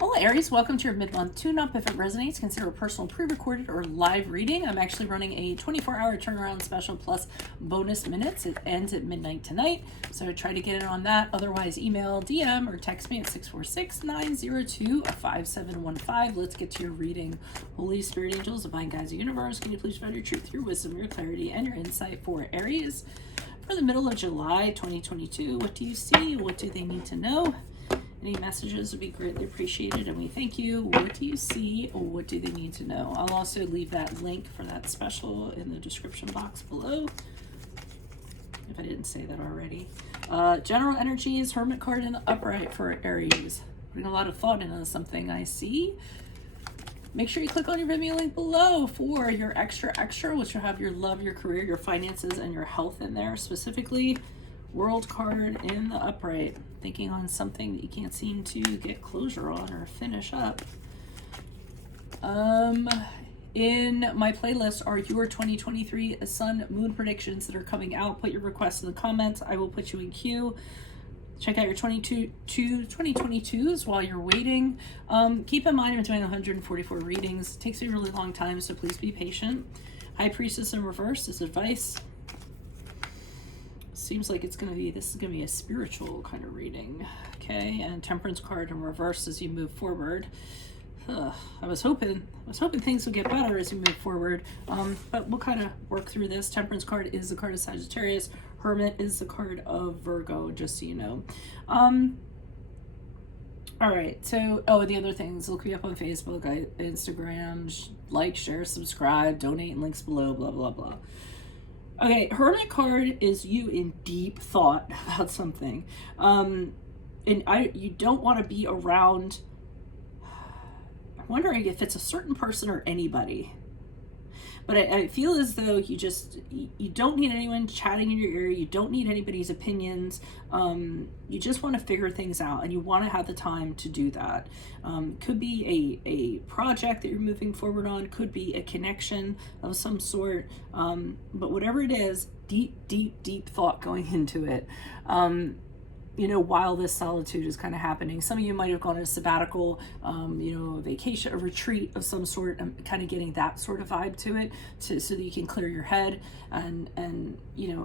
Well, Aries, welcome to your mid-month tune-up. If it resonates, consider a personal pre-recorded or live reading. I'm actually running a 24-hour turnaround special plus bonus minutes. It ends at midnight tonight, so try to get in on that. Otherwise, email, DM, or text me at 646-902-5715. Let's get to your reading. Holy Spirit, angels, divine guides of the universe, can you please provide your truth, your wisdom, your clarity, and your insight for Aries for the middle of July 2022? What do you see? What do they need to know? Any messages would be greatly appreciated, and we thank you. What do you see, or what do they need to know? I'll also leave that link for that special in the description box below, if I didn't say that already. General energies, Hermit card in the upright for Aries. Putting a lot of thought into something, I see. Make sure you click on your Venmo link below for your extra, which will have your love, your career, your finances, and your health in there. Specifically, World card in the upright. Thinking on something that you can't seem to get closure on or finish up. In my playlist are your 2023 sun moon predictions that are coming out. Put your requests in the comments. I will put you in queue. Check out your 2022s while you're waiting. Keep in mind I'm doing 144 readings. It takes a really long time, so please be patient. High Priestess in reverse is advice. Seems like this is gonna be a spiritual kind of reading. Okay, and Temperance card in reverse as you move forward. I was hoping things would get better as we move forward, but we'll kind of work through this. Temperance card is the card of Sagittarius. Hermit is the card of Virgo, just so you know. All right, so the other things, look me up on Facebook, Instagram, like, share, subscribe, donate, and links below, blah blah blah. Okay, Hermit card is you in deep thought about something. You don't want to be around. I'm wondering if it's a certain person or anybody. But I feel as though you don't need anyone chatting in your ear. You don't need anybody's opinions. You just want to figure things out, and you want to have the time to do that. Could be a project that you're moving forward on. Could be a connection of some sort. But whatever it is, deep thought going into it. While this solitude is kind of happening. Some of you might have gone on a sabbatical, a vacation, a retreat of some sort, and kind of getting that sort of vibe to it, so that you can clear your head and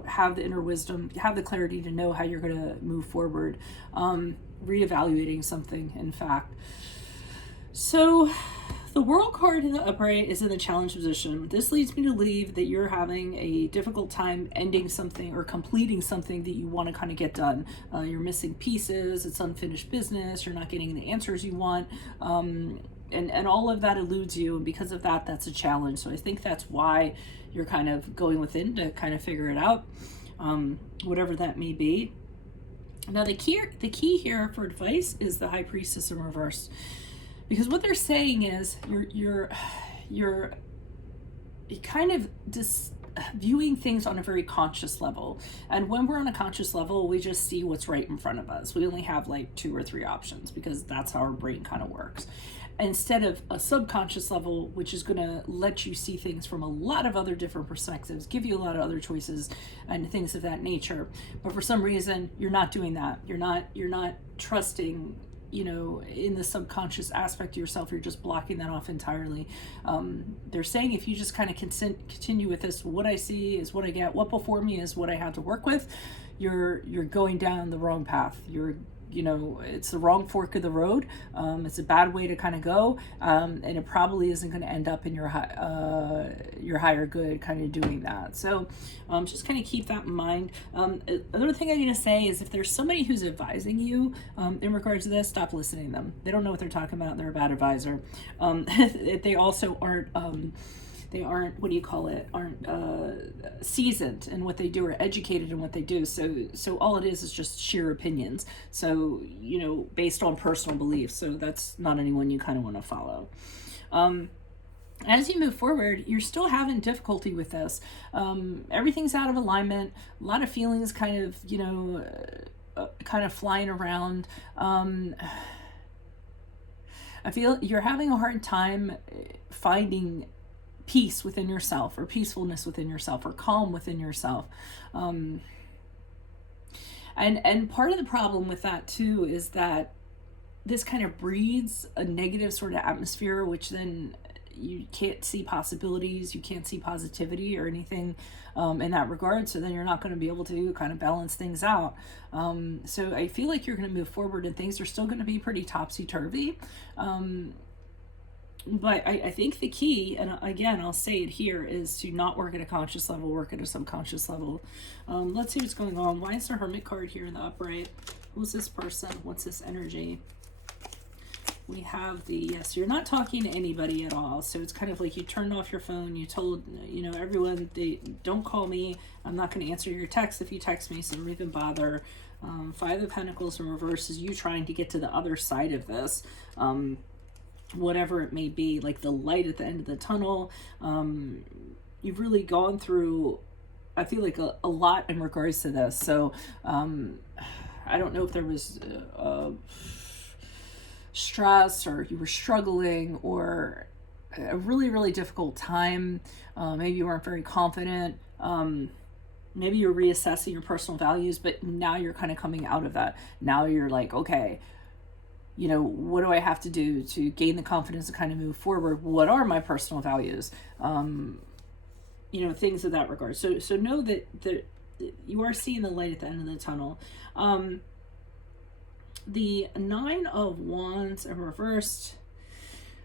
have the inner wisdom, have the clarity to know how you're going to move forward, reevaluating something, in fact. So the World card in the upright is in the challenge position. This leads me to believe that you're having a difficult time ending something or completing something that you want to kind of get done. You're missing pieces, it's unfinished business, you're not getting the answers you want, and all of that eludes you, and because of that, that's a challenge. So I think that's why you're kind of going within to kind of figure it out, whatever that may be. Now the key here for advice is the High Priestess in reverse. Because what they're saying is you're kind of just viewing things on a very conscious level. And when we're on a conscious level, we just see what's right in front of us. We only have like 2 or 3 options because that's how our brain kind of works. Instead of a subconscious level, which is going to let you see things from a lot of other different perspectives, give you a lot of other choices and things of that nature. But for some reason, you're not doing that. You're not trusting, in the subconscious aspect of yourself. You're just blocking that off entirely. They're saying if you just kind of continue with this, what I see is what I get, what before me is what I have to work with, you're going down the wrong path. It's the wrong fork of the road. It's a bad way to kind of go, and it probably isn't going to end up in your higher good kind of doing that. So just kind of keep that in mind. Another thing I'm going to say is if there's somebody who's advising you in regards to this, stop listening to them. They don't know what they're talking about. They're a bad advisor. They also aren't seasoned in what they do or educated in what they do. So all it is just sheer opinions. So, based on personal beliefs. So that's not anyone you kind of want to follow. As you move forward, you're still having difficulty with this. Everything's out of alignment. A lot of feelings kind of flying around. I feel you're having a hard time finding peace within yourself, or peacefulness within yourself, or calm within yourself. And part of the problem with that too is that this kind of breeds a negative sort of atmosphere, which then you can't see possibilities, you can't see positivity or anything in that regard. So then you're not going to be able to kind of balance things out. So I feel like you're going to move forward and things are still going to be pretty topsy-turvy. But I think the key, and again, I'll say it here, is to not work at a conscious level, work at a subconscious level. Let's see what's going on. Why is the Hermit card here in the upright? Who's this person? What's this energy? We have the, yes, you're not talking to anybody at all. So it's kind of like you turned off your phone. You told, you know, everyone, don't call me. I'm not going to answer your text if you text me, so don't even bother. Five of Pentacles in reverse is you trying to get to the other side of this. Whatever it may be, like the light at the end of the tunnel. You've really gone through, I feel like, a lot in regards to this. So I don't know if there was stress or you were struggling or a really, really difficult time. Maybe you weren't very confident. Maybe you're reassessing your personal values, but now you're kind of coming out of that. Now you're like, okay, you know, what do I have to do to gain the confidence to kind of move forward? What are my personal values? You know, things of that regard. So know that you are seeing the light at the end of the tunnel. The Nine of Wands in reversed,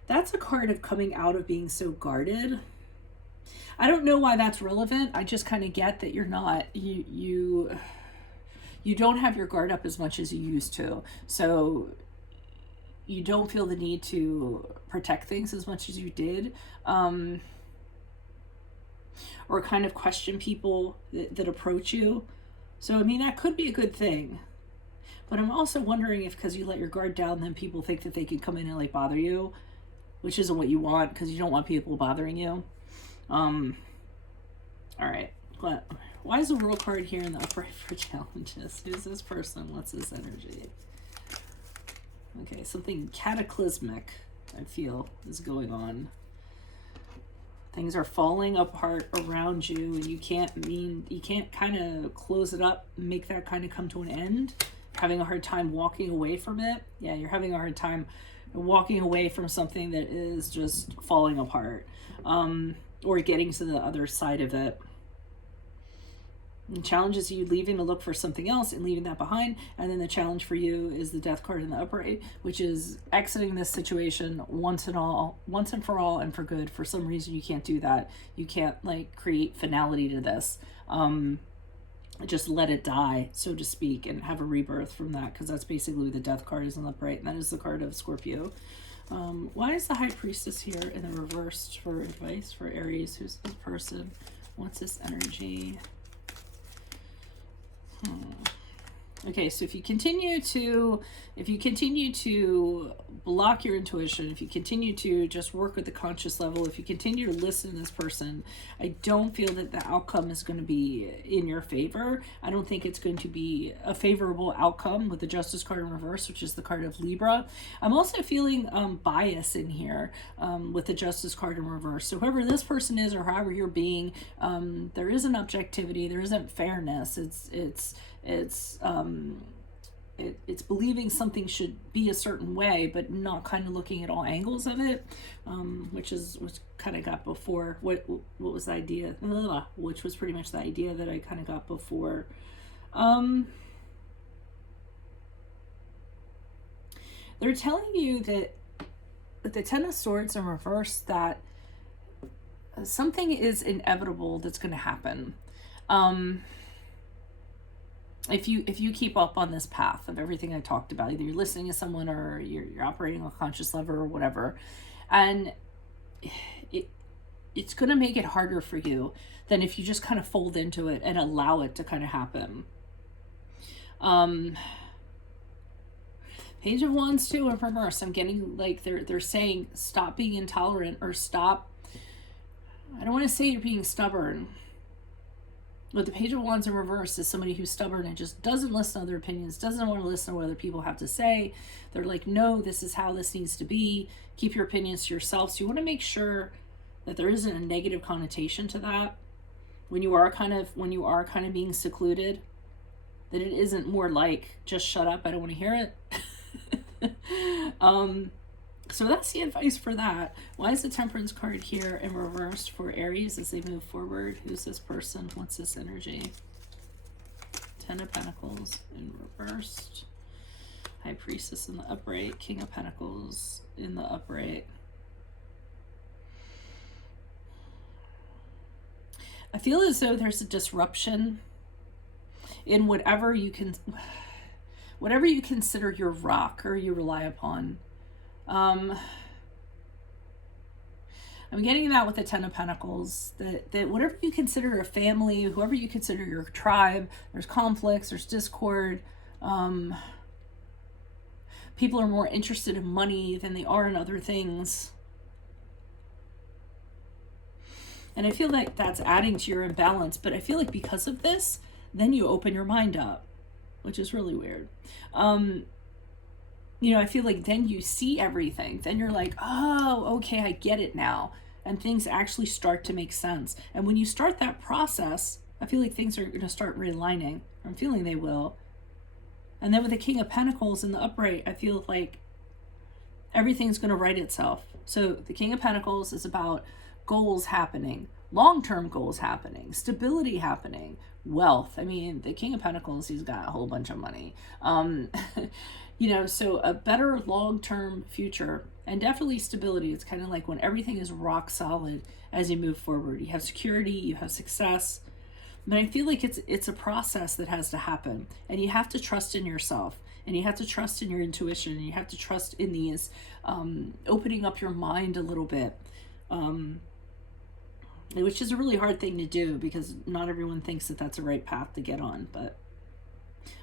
that's a card of coming out of being so guarded. I don't know why that's relevant. I just kind of get that you're not, you don't have your guard up as much as you used to. So you don't feel the need to protect things as much as you did, or kind of question people that approach you. So, I mean, that could be a good thing. But I'm also wondering if because you let your guard down, then people think that they can come in and like bother you, which isn't what you want because you don't want people bothering you. All right. Why is the World card here in the upright for challenges? Who's this person? What's this energy? Okay, something cataclysmic, I feel, is going on. Things are falling apart around you, and you can't kind of close it up, make that kind of come to an end. Having a hard time walking away from it. Yeah, you're having a hard time walking away from something that is just falling apart, or getting to the other side of it. The challenge is you leaving to look for something else and leaving that behind. And then the challenge for you is the Death card in the upright, which is exiting this situation once and for all and for good. For some reason, you can't do that. You can't like create finality to this. Just let it die, so to speak, and have a rebirth from that, because that's basically the Death card is in the upright, and that is the card of Scorpio. Why is the High Priestess here in the reversed for advice for Aries? Who's this person? What's this energy? Okay, so if you continue to block your intuition, if you continue to just work at the conscious level, if you continue to listen to this person, I don't feel that the outcome is going to be in your favor. I don't think it's going to be a favorable outcome with the Justice card in reverse, which is the card of Libra. I'm also feeling bias in here with the Justice card in reverse. So whoever this person is or however you're being, there isn't objectivity, there isn't fairness. It's believing something should be a certain way, but not kind of looking at all angles of it, which kind of got before what was the idea, which was pretty much the idea that I kind of got before. They're telling you that with the Ten of Swords in reverse, that something is inevitable that's going to happen. If you keep up on this path of everything I talked about, either you're listening to someone or you're operating on a conscious level or whatever, and it's going to make it harder for you than if you just kind of fold into it and allow it to kind of happen. Page of Wands too in reverse. I'm getting like they're saying stop being intolerant, or stop. I don't want to say you're being stubborn. But the Page of Wands in reverse is somebody who's stubborn and just doesn't listen to other opinions, doesn't want to listen to what other people have to say. They're like, no, this is how this needs to be. Keep your opinions to yourself. So you want to make sure that there isn't a negative connotation to that when you are kind of being secluded, that it isn't more like, just shut up, I don't want to hear it. So that's the advice for that. Why is the Temperance card here in reverse for Aries as they move forward? Who's this person? What's this energy? Ten of Pentacles in reversed. High Priestess in the upright. King of Pentacles in the upright. I feel as though there's a disruption in whatever you consider your rock or you rely upon. I'm getting that with the Ten of Pentacles, that whatever you consider a family, whoever you consider your tribe, there's conflicts, there's discord. People are more interested in money than they are in other things. And I feel like that's adding to your imbalance, but I feel like because of this, then you open your mind up, which is really weird. You know, I feel like then you see everything. Then you're like, oh, okay, I get it now. And things actually start to make sense. And when you start that process, I feel like things are going to start realigning. I'm feeling they will. And then with the King of Pentacles in the upright, I feel like everything's going to right itself. So the King of Pentacles is about goals happening, long-term goals happening, stability happening, wealth. I mean, the King of Pentacles, he's got a whole bunch of money. You know, so a better long-term future and definitely stability. It's kind of like when everything is rock solid as you move forward. You have security, you have success. But I feel like it's a process that has to happen, and you have to trust in yourself, and you have to trust in your intuition, and you have to trust in these opening up your mind a little bit, which is a really hard thing to do because not everyone thinks that that's a right path to get on. But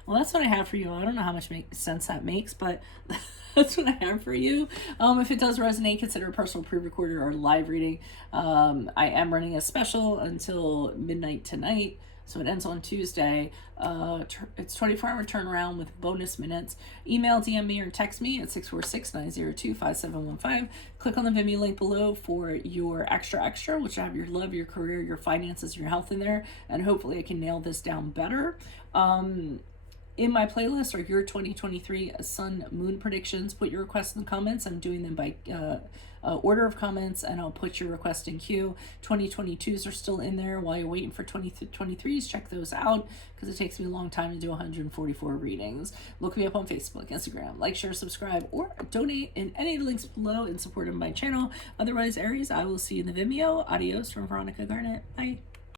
well, that's what I have for you. I don't know how much sense that makes, but that's what I have for you. If it does resonate, consider a personal pre-recorded or live reading. I am running a special until midnight tonight, so it ends on Tuesday. It's 24-hour turnaround with bonus minutes. Email, DM me, or text me at 646-902-5715. Click on the Venmo link below for your extra, which I have your love, your career, your finances, your health in there, and hopefully I can nail this down better. In my playlist are your 2023 sun moon predictions. Put your requests in the comments. I'm doing them by order of comments, and I'll put your request in queue. 2022s are still in there. While you're waiting for 2023s, check those out because it takes me a long time to do 144 readings. Look me up on Facebook, Instagram. Like, share, subscribe, or donate in any of the links below in support of my channel. Otherwise, Aries, I will see you in the Vimeo. Adios from Veronica Garnet. Bye.